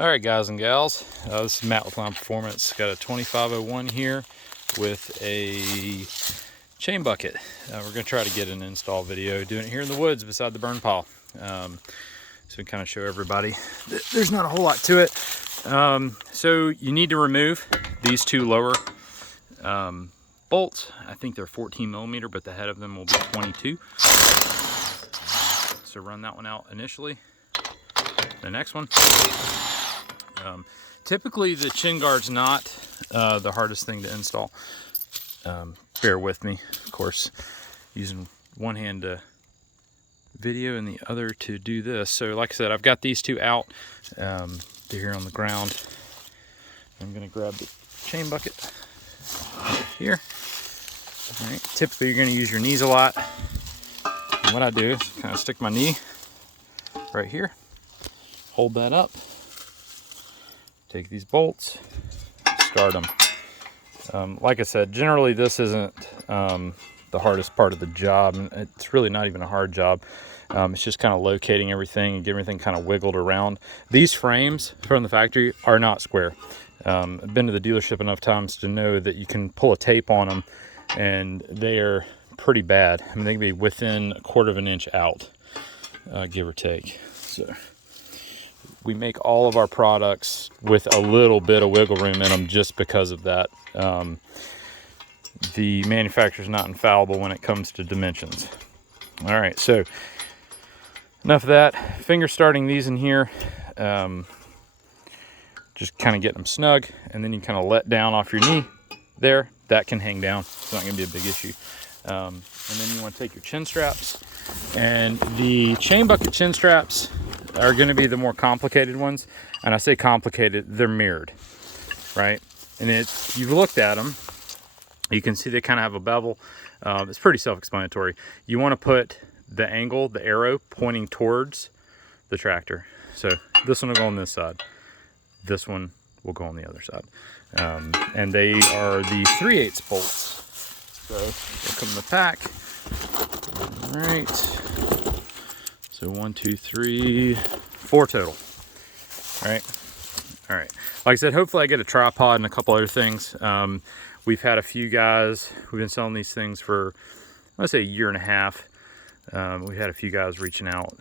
All right, guys and gals, this is Matt with Lown Performance. Got a 2501 here with a chain bucket. We're going to try to get an install video, doing it here in the woods beside the burn pile. So we kind of show everybody there's not a whole lot to it. So you need to remove these two lower bolts. I think they're 14 millimeter, but the head of them will be 22. So run that one out initially. The next one. Typically the chin guard's not the hardest thing to install. Bear with me, of course, using one hand to video and the other to do this. So like I said, I've got these two out. They're here on the ground. I'm gonna grab the chain bucket here. All right. Typically you're gonna use your knees a lot. And what I do is kind of stick my knee right here, hold that up, take these bolts, start them. Like I said, generally this isn't the hardest part of the job. It's really not even a hard job. It's just kind of locating everything and getting everything kind of wiggled around. These frames from the factory are not square. I've been to the dealership enough times to know that you can pull a tape on them and they are pretty bad. I mean, they can be within 1/4 of an inch out, give or take. So we make all of our products with a little bit of wiggle room in them just because of that. The manufacturer's not infallible when it comes to dimensions. All right, so enough of that. Finger starting these in here, just kind of getting them snug, and then you kind of let down off your knee there. That can hang down. It's not going to be a big issue. And then you want to take your chin straps, and the chain bucket chin straps are going to be the more complicated ones. And I say complicated, they're mirrored, right? And if you've looked at them, you can see they kind of have a bevel. It's pretty self-explanatory. You want to put the angle, the arrow, pointing towards the tractor. So this one will go on this side. This one will go on the other side. And they are the 3/8 bolts. So they'll come in the pack. All right. So 1, 2, 3, 4 total. All right. All right. Like I said, hopefully I get a tripod and a couple other things. We've had a few guys, we've been selling these things for, let's say, 1.5 years. We've had a few guys reaching out,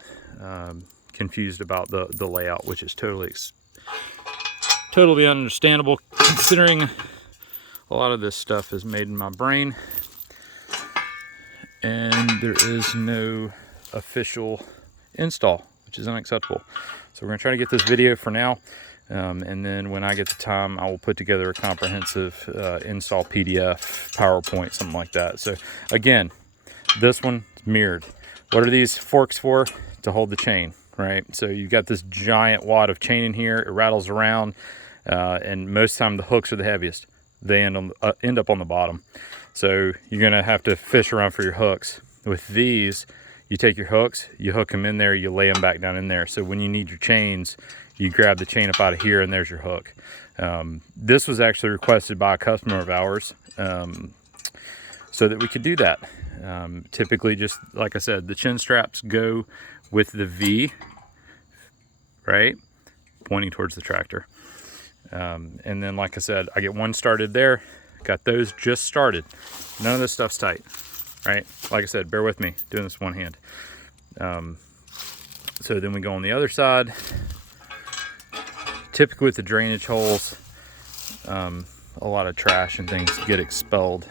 confused about the layout, which is totally understandable considering a lot of this stuff is made in my brain and there is no official install, which is unacceptable. So we're gonna try to get this video for now. And then when I get the time, I will put together a comprehensive install PDF, PowerPoint, something like that. So again, this one is mirrored. What are these forks for? To hold the chain, right? So you've got this giant wad of chain in here. It rattles around, and most of the time the hooks are the heaviest. They end up on the bottom. So you're gonna have to fish around for your hooks. With these, you take your hooks, you hook them in there, you lay them back down in there. So when you need your chains, you grab the chain up out of here and there's your hook. This was actually requested by a customer of ours, so that we could do that. Typically, just like I said, the chin straps go with the V, right? Pointing towards the tractor. And then, like I said, I get one started there, got those just started. None of this stuff's tight, right? Like I said, bear with me, doing this one hand. So then we go on the other side. Typically with the drainage holes, a lot of trash and things get expelled.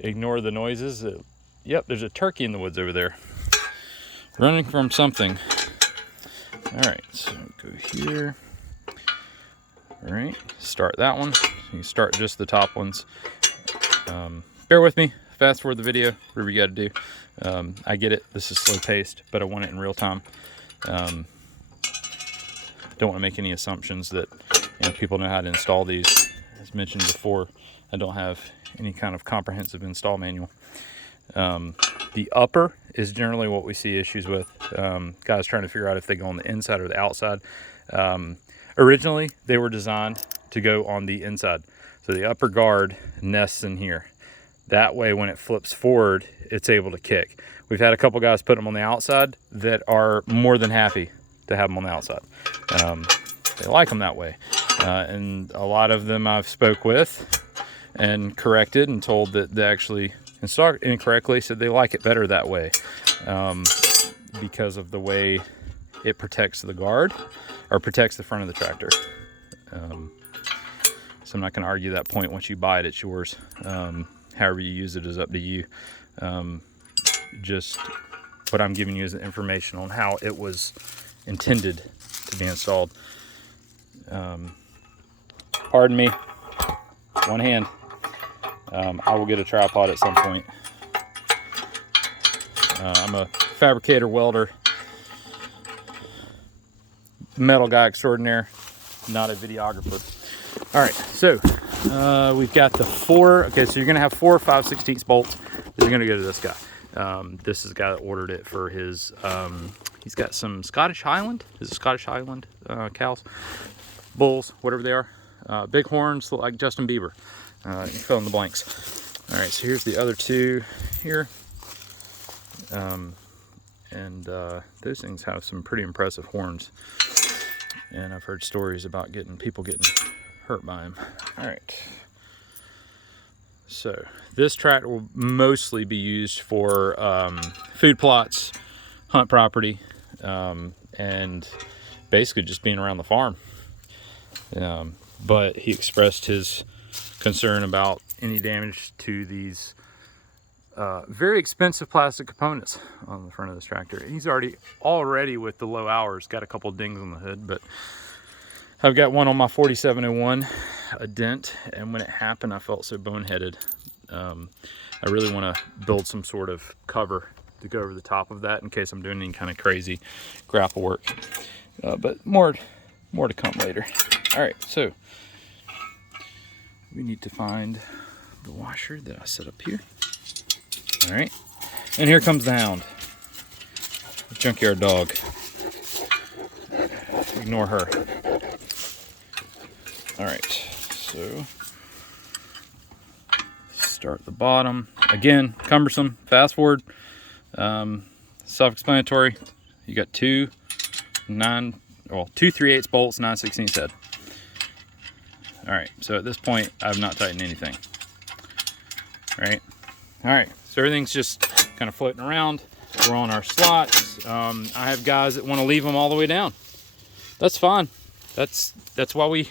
Ignore the noises. Yep, there's a turkey in the woods over there, running from something. All right, so go here. All right, start that one. You start just the top ones. Bear with me, fast forward the video, whatever you gotta do. I get it, this is slow paced, but I want it in real time. Don't want to make any assumptions that people know how to install these. As mentioned before, I don't have any kind of comprehensive install manual. The upper is generally what we see issues with. Guys trying to figure out if they go on the inside or the outside. Originally, they were designed to go on the inside. So the upper guard nests in here. That way, when it flips forward, it's able to kick. We've had a couple guys put them on the outside that are more than happy to have them on the outside. They like them that way. And a lot of them I've spoke with and corrected and told that they actually installed incorrectly, said they like it better that way, because of the way it protects the guard, or protects the front of the tractor. So I'm not going to argue that point. Once you buy it, it's yours. However you use it is up to you. Just what I'm giving you is information on how it was intended to be installed. Pardon me, one hand. I will get a tripod at some point. I'm a fabricator, welder, metal guy extraordinaire, not a videographer. All right, so we've got the 4. Okay, so you're gonna have 4 5/16 bolts. They're gonna go to this guy. This is the guy that ordered it for his. He's got some Scottish Highland. Is it Scottish Highland cows, bulls, whatever they are. Big horns, look like Justin Bieber. You fill in the blanks. All right, so here's the other 2 here. Those things have some pretty impressive horns. And I've heard stories about people getting hurt by them. All right. So this tractor will mostly be used for food plots, hunt property, and basically just being around the farm. But he expressed his concern about any damage to these very expensive plastic components on the front of this tractor. And he's already with the low hours got a couple dings on the hood, but I've got one on my 4701, a dent, and when it happened I felt so boneheaded. I really want to build some sort of cover to go over the top of that in case I'm doing any kind of crazy grapple work, but more to come later. All right, so we need to find the washer that I set up here. All right, and here comes the Hound, the junkyard dog. Ignore her. All right, so start the bottom. Again, cumbersome. Fast forward. Self-explanatory. You got 2 3/8 bolts, 9/16 head. All right, so at this point, I've not tightened anything. All right, so everything's just kind of floating around. We're on our slots. I have guys that want to leave them all the way down. That's fine. That's why we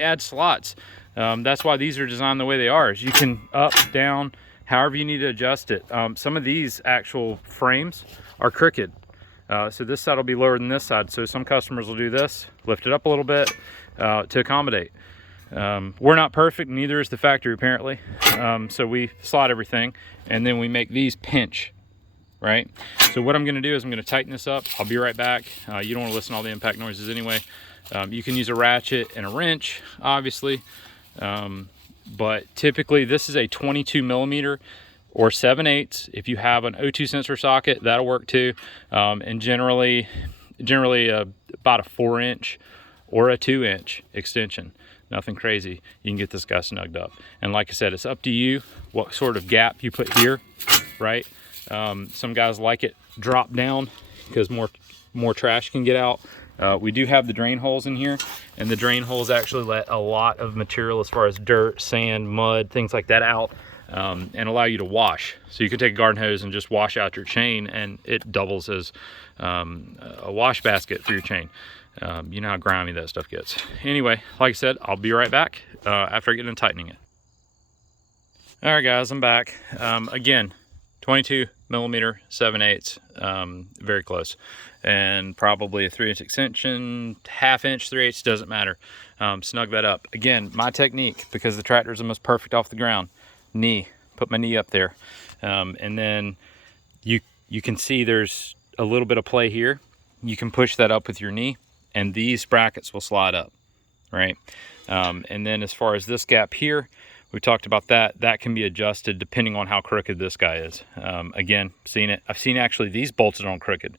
add slots. That's why these are designed the way they are. Is you can up, down, however you need to adjust it. Some of these actual frames are crooked. So this side will be lower than this side. So some customers will do this, lift it up a little bit to accommodate. We're not perfect, neither is the factory apparently. So we slot everything and then we make these pinch, right? So what I'm gonna do is I'm gonna tighten this up. I'll be right back. You don't wanna listen to all the impact noises anyway. You can use a ratchet and a wrench, obviously. But typically this is a 22 millimeter or 7/8. If you have an O2 sensor socket, that'll work too. And generally about a 4-inch or a 2-inch extension. Nothing crazy. You can get this guy snugged up. And like I said, it's up to you what sort of gap you put here, right? Some guys like it drop down because more trash can get out. We do have the drain holes in here, and the drain holes actually let a lot of material as far as dirt, sand, mud, things like that out, and allow you to wash. So you can take a garden hose and just wash out your chain, and it doubles as a wash basket for your chain. You know how grimy that stuff gets. Anyway, like I said, I'll be right back after I get into tightening it. All right, guys, I'm back. Again, 22 millimeter, 7/8, very close. And probably a 3-inch extension, 1/2 inch, 3/8, doesn't matter. Snug that up. Again, my technique, because the tractor is almost perfect off the ground, knee, put my knee up there. And then you can see there's a little bit of play here. You can push that up with your knee, and these brackets will slide up, right? And then as far as this gap here, we talked about that can be adjusted depending on how crooked this guy is. Again, I've seen actually these bolted on crooked.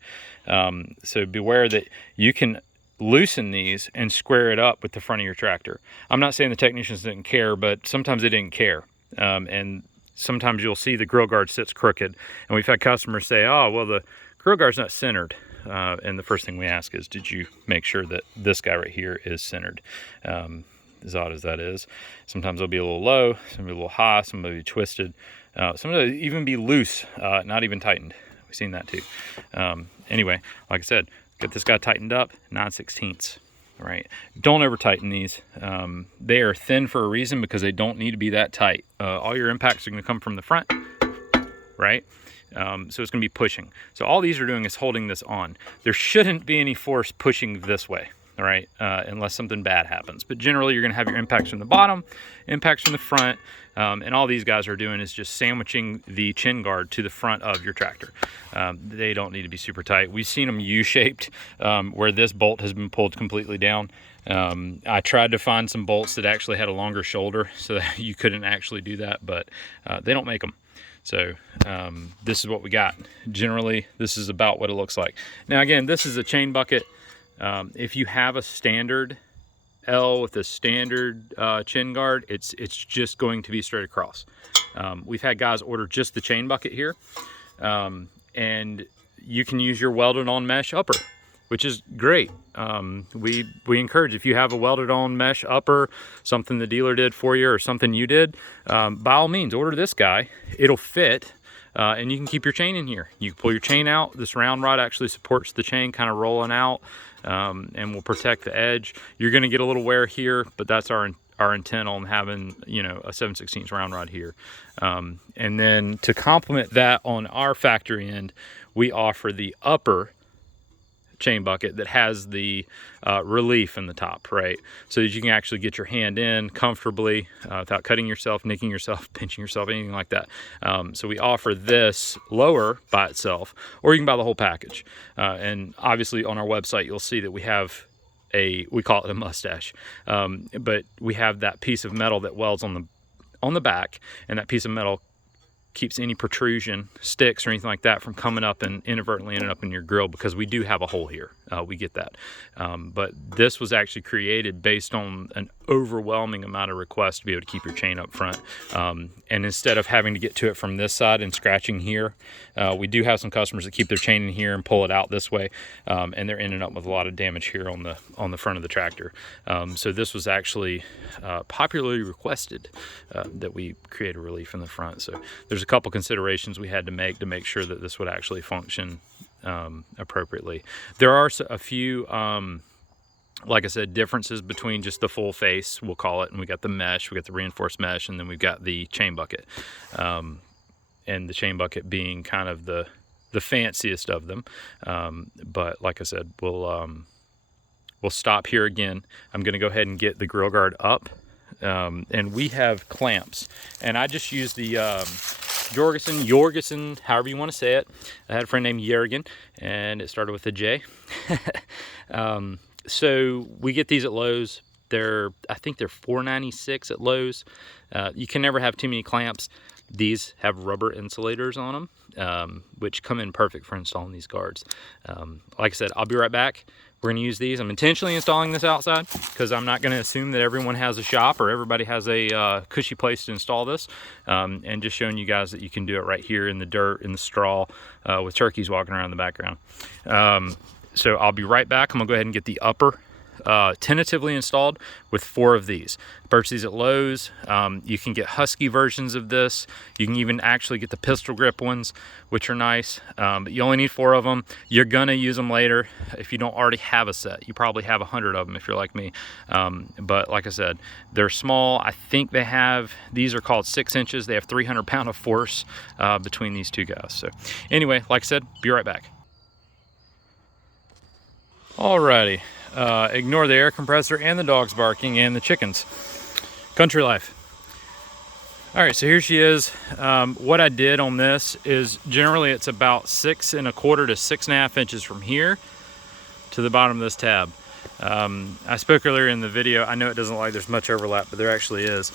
So beware that you can loosen these and square it up with the front of your tractor. I'm not saying the technicians didn't care, but sometimes they didn't care. And sometimes you'll see the grill guard sits crooked, and we've had customers say, oh, well, the grill guard's not centered. And the first thing we ask is, did you make sure that this guy right here is centered? As odd as that is, sometimes they'll be a little low, some will be a little high, some will be twisted, some will even be loose, not even tightened. We've seen that too. Anyway, like I said, get this guy tightened up, 9/16. Right, don't ever tighten these. They are thin for a reason, because they don't need to be that tight. All your impacts are going to come from the front, right? So it's going to be pushing. So all these are doing is holding this on. There shouldn't be any force pushing this way, all right, unless something bad happens. But generally, you're going to have your impacts from the bottom, impacts from the front, and all these guys are doing is just sandwiching the chin guard to the front of your tractor. They don't need to be super tight. We've seen them U-shaped, where this bolt has been pulled completely down. I tried to find some bolts that actually had a longer shoulder so that you couldn't actually do that, but they don't make them. So this is what we got. Generally, this is about what it looks like. Now again, this is a chain bucket. If you have a standard L with a standard chin guard, it's just going to be straight across. We've had guys order just the chain bucket here, and you can use your welded on mesh upper, which is great. We encourage, if you have a welded on mesh upper, something the dealer did for you or something you did, by all means order this guy. It'll fit, and you can keep your chain in here. You can pull your chain out. This round rod actually supports the chain kind of rolling out, and will protect the edge. You're going to get a little wear here, but that's our intent on having, you know, a 7/16 round rod here. And then to complement that, on our factory end, we offer the upper chain bucket that has the relief in the top, right? So that you can actually get your hand in comfortably without cutting yourself, nicking yourself, pinching yourself, anything like that. So we offer this lower by itself, or you can buy the whole package. And obviously on our website, you'll see that we have we call it a mustache, but we have that piece of metal that welds on the back, and that piece of metal keeps any protrusion, sticks or anything like that from coming up and inadvertently ending up in your grill, because we do have a hole here. We get that. But this was actually created based on an overwhelming amount of requests to be able to keep your chain up front. And instead of having to get to it from this side and scratching here, we do have some customers that keep their chain in here and pull it out this way. And they're ending up with a lot of damage here on the front of the tractor. So this was actually popularly requested that we create a relief in the front. So there's a couple considerations we had to make sure that this would actually function appropriately. There are a few, like I said, differences between just the full face, we'll call it, and we got the mesh, we got the reinforced mesh, and then we've got the chain bucket. And the chain bucket being kind of the fanciest of them. But like I said, we'll stop here again. I'm going to go ahead and get the grill guard up. And we have clamps, and I just use the Jorgensen, however you want to say it. I had a friend named Jurgen, and it started with a J. So we get these at Lowe's. I think they're $4.96 at Lowe's. You can never have too many clamps. These have rubber insulators on them, which come in perfect for installing these guards. Like I said, I'll be right back. We're going to use these. I'm intentionally installing this outside because I'm not going to assume that everyone has a shop or everybody has a cushy place to install this. And just showing you guys that you can do it right here in the dirt, in the straw, with turkeys walking around in the background. So I'll be right back. I'm going to go ahead and get the upper tentatively installed with 4 of these. Purchase these at Lowe's. You can get Husky versions of this. You can even actually get the pistol grip ones, which are nice, but you only need 4 of them. You're gonna use them later if you don't already have a set. You probably have 100 of them if you're like me, but like I said, they're small. I think these are called 6 inches. They have 300 pound of force between these two guys. So anyway, like I said, be right back. Alrighty. Ignore the air compressor and the dogs barking and the chickens. Country life. All right, so here she is. What I did on this is generally it's about 6 1/4 to 6.5 inches from here to the bottom of this tab. I spoke earlier in the video. I know it doesn't look like there's much overlap, but there actually is.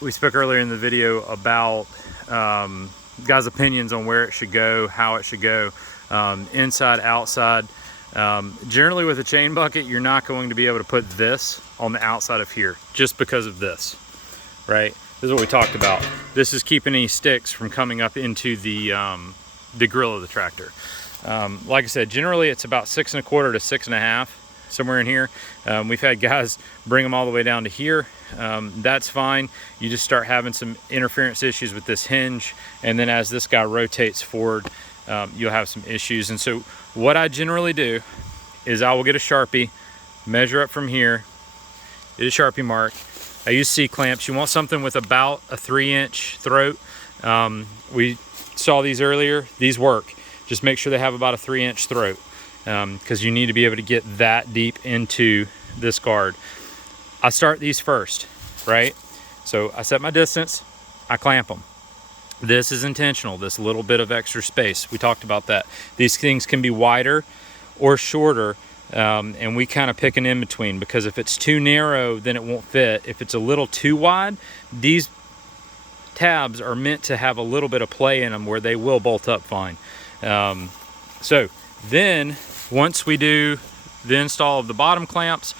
We spoke earlier in the video about guys' opinions on where it should go, how it should go, inside, outside. Generally with a chain bucket, you're not going to be able to put this on the outside of here just because of this, right? This is what we talked about. This is keeping any sticks from coming up into the grill of the tractor. Like I said, generally it's about 6 1/4 to 6 1/2, somewhere in here. We've had guys bring them all the way down to here. That's fine. You just start having some interference issues with this hinge, and then as this guy rotates forward, you'll have some issues. And so what I generally do is I will get a Sharpie, measure up from here, get a Sharpie mark. I use C-clamps. You want something with about a 3-inch throat. We saw these earlier. These work. Just make sure they have about a 3-inch throat, because you need to be able to get that deep into this guard. I start these first, right? So I set my distance, I clamp them. This is intentional, this little bit of extra space. We talked about that. These things can be wider or shorter, and we kind of pick an in-between, because if it's too narrow, then it won't fit. If it's a little too wide, these tabs are meant to have a little bit of play in them where they will bolt up fine. So then once we do the install of the bottom clamps,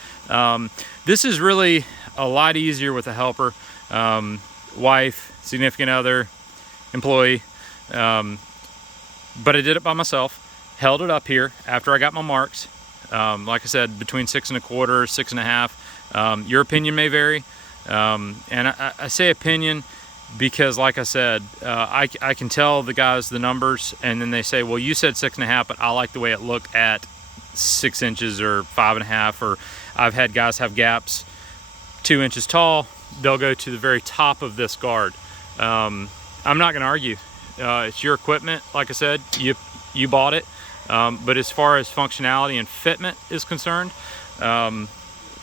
this is really a lot easier with a helper, wife, significant other, employee, but I did it by myself, held it up here after I got my marks. Like I said, between 6 1/4, 6 1/2. Your opinion may vary, and I say opinion because, like I said, I can tell the guys the numbers, and then they say, well, you said 6 1/2, but I like the way it looked at 6 inches or 5 1/2. Or I've had guys have gaps 2 inches tall. They'll go to the very top of this guard. I'm not going to argue. It's your equipment. Like I said, you bought it. But as far as functionality and fitment is concerned,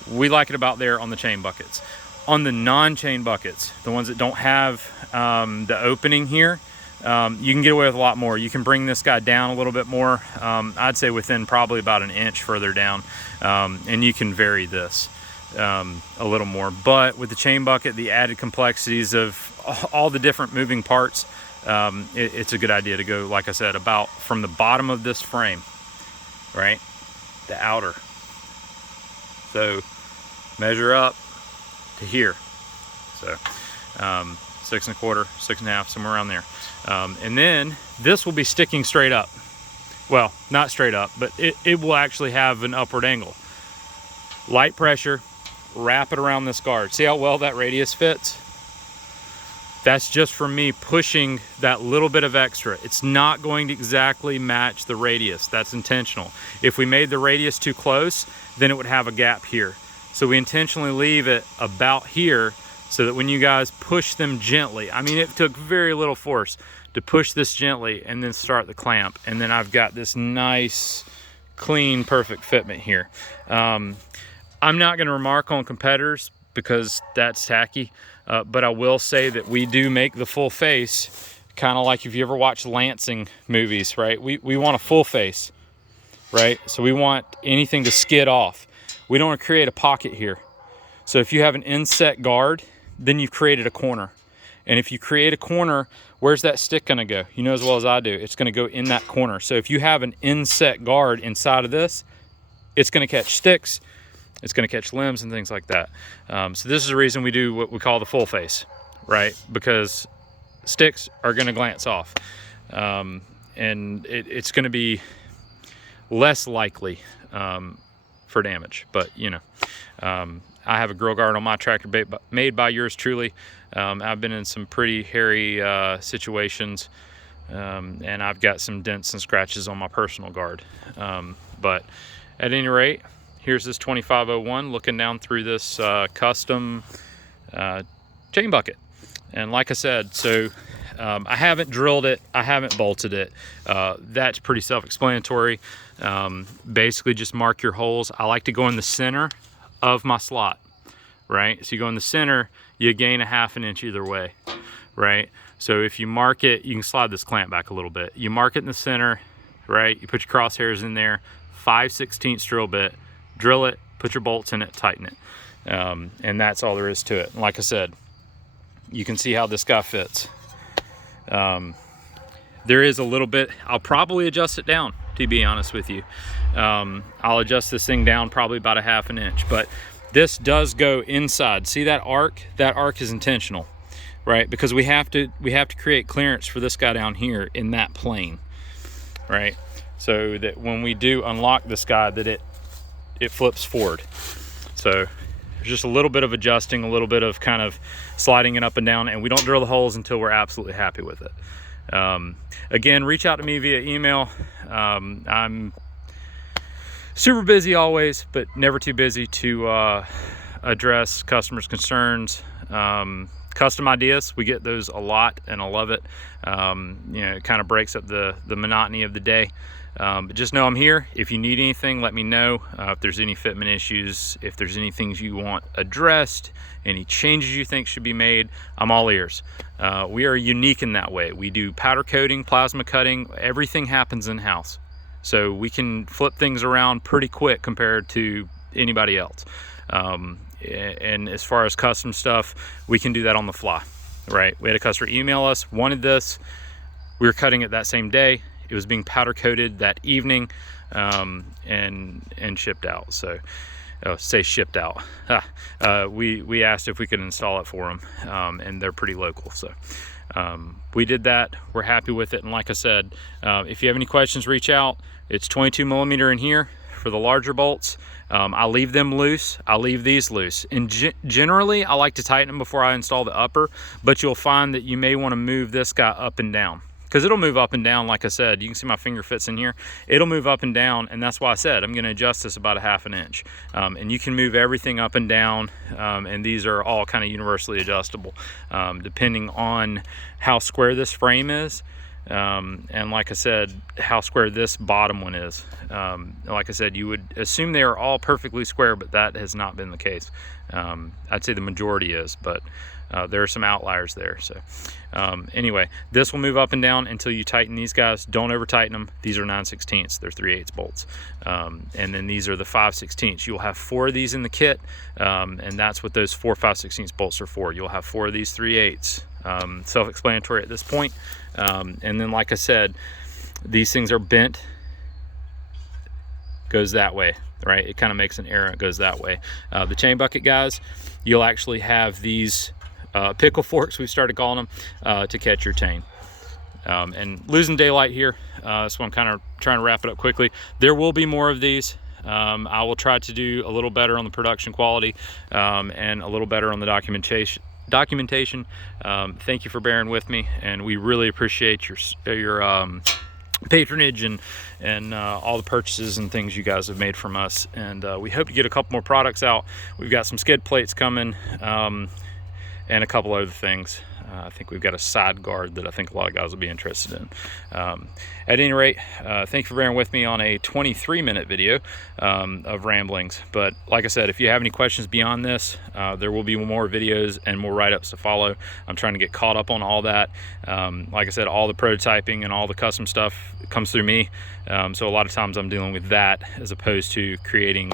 we like it about there on the chain buckets. On the non-chain buckets, the ones that don't have the opening here, you can get away with a lot more. You can bring this guy down a little bit more. I'd say within probably about an inch further down, and you can vary this a little more. But with the chain bucket, the added complexities of all the different moving parts, it's a good idea to go, like I said, about from the bottom of this frame, right, the outer. So measure up to here. So 6 1/4, 6 1/2, somewhere around there. And then this will be sticking straight up. Well, not straight up, but it will actually have an upward angle. Light pressure, wrap it around this guard. See how well that radius fits? That's just from me pushing that little bit of extra. It's not going to exactly match the radius. That's intentional. If we made the radius too close, then it would have a gap here. So we intentionally leave it about here so that when you guys push them gently, I mean, it took very little force to push this gently and then start the clamp. And then I've got this nice, clean, perfect fitment here. I'm not gonna remark on competitors because that's tacky, but I will say that we do make the full face, kind of like if you ever watch Lansing movies, right? We want a full face, right? So we want anything to skid off. We don't want to create a pocket here. So if you have an inset guard, then you've created a corner. And if you create a corner, where's that stick gonna go? You know as well as I do, it's gonna go in that corner. So if you have an inset guard inside of this, it's gonna catch sticks, it's gonna catch limbs and things like that. So this is the reason we do what we call the full face, right? Because sticks are gonna glance off. And it's gonna be less likely for damage, but you know, I have a grill guard on my tractor made by yours truly. I've been in some pretty hairy situations, and I've got some dents and scratches on my personal guard. But at any rate, here's this 2501 looking down through this custom chain bucket. And like I said, so I haven't drilled it, I haven't bolted it. That's pretty self-explanatory. Basically just mark your holes. I like to go in the center of my slot, right? So you go in the center, you gain a 1/2 inch either way, right? So if you mark it, you can slide this clamp back a little bit. You mark it in the center, right? You put your crosshairs in there, 5/16 drill bit, drill it, put your bolts in it, tighten it. And that's all there is to it. And like I said, you can see how this guy fits. There is a little bit, I'll probably adjust it down, to be honest with you. I'll adjust this thing down probably about a 1/2 inch, but this does go inside. See that arc? That arc is intentional. right? Because we have to create clearance for this guy down here in that plane, right? So that when we do unlock this guy, that it flips forward. So there's just a little bit of adjusting, a little bit of kind of sliding it up and down, and we don't drill the holes until we're absolutely happy with it. Again, reach out to me via email. I'm super busy always, but never too busy to address customers' concerns. Custom ideas, we get those a lot, and I love it. You know, it kind of breaks up the monotony of the day. But just know I'm here. If you need anything, let me know. If there's any fitment issues, if there's any things you want addressed, any changes you think should be made, I'm all ears. We are unique in that way. We do powder coating, plasma cutting, everything happens in-house. So we can flip things around pretty quick compared to anybody else. And as far as custom stuff, we can do that on the fly, right? We had a customer email us, wanted this. We were cutting it that same day. It was being powder coated that evening, and shipped out. So, say shipped out. We asked if we could install it for them, and they're pretty local. So we did that. We're happy with it. And like I said, if you have any questions, reach out. It's 22 millimeter in here for the larger bolts. I leave them loose. I leave these loose. And generally, I like to tighten them before I install the upper, but you'll find that you may want to move this guy up and down, because it'll move up and down. Like I said, you can see my finger fits in here. It'll move up and down, and that's why I said I'm going to adjust this about a ½ inch. And you can move everything up and down, and these are all kind of universally adjustable, depending on how square this frame is. And like I said, how square this bottom one is. Like I said, you would assume they are all perfectly square, but that has not been the case. I'd say the majority is, but there are some outliers there. So anyway, this will move up and down until you tighten these guys. Don't over tighten them. These are 9/16. They're 3/8 bolts. And then these are the 5/16. You'll have 4 of these in the kit, and that's what those 4 5/16 bolts are for. You'll have 4 of these 3/8. Self-explanatory at this point. And then, like I said, these things are bent, goes that way, right? It kind of makes an arrow, it goes that way. The chain bucket guys, you'll actually have these pickle forks, we've started calling them, to catch your chain. And losing daylight here, so I'm kind of trying to wrap it up quickly. There will be more of these. I will try to do a little better on the production quality, and a little better on the documentation. Thank you for bearing with me, and we really appreciate your patronage and all the purchases and things you guys have made from us. And we hope to get a couple more products out. We've got some skid plates coming, and a couple other things. I think we've got a side guard that I think a lot of guys will be interested in. At any rate, thank you for bearing with me on a 23-minute video of ramblings. But like I said, if you have any questions beyond this, there will be more videos and more write-ups to follow. I'm trying to get caught up on all that. Like I said, all the prototyping and all the custom stuff comes through me. So a lot of times I'm dealing with that as opposed to creating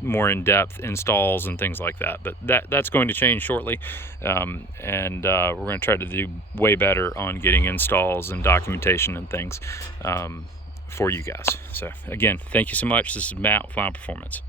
more in-depth installs and things like that. But that's going to change shortly. And we're going to try to do way better on getting installs and documentation and things for you guys. So again, thank you so much. This is Matt with Lown Performance.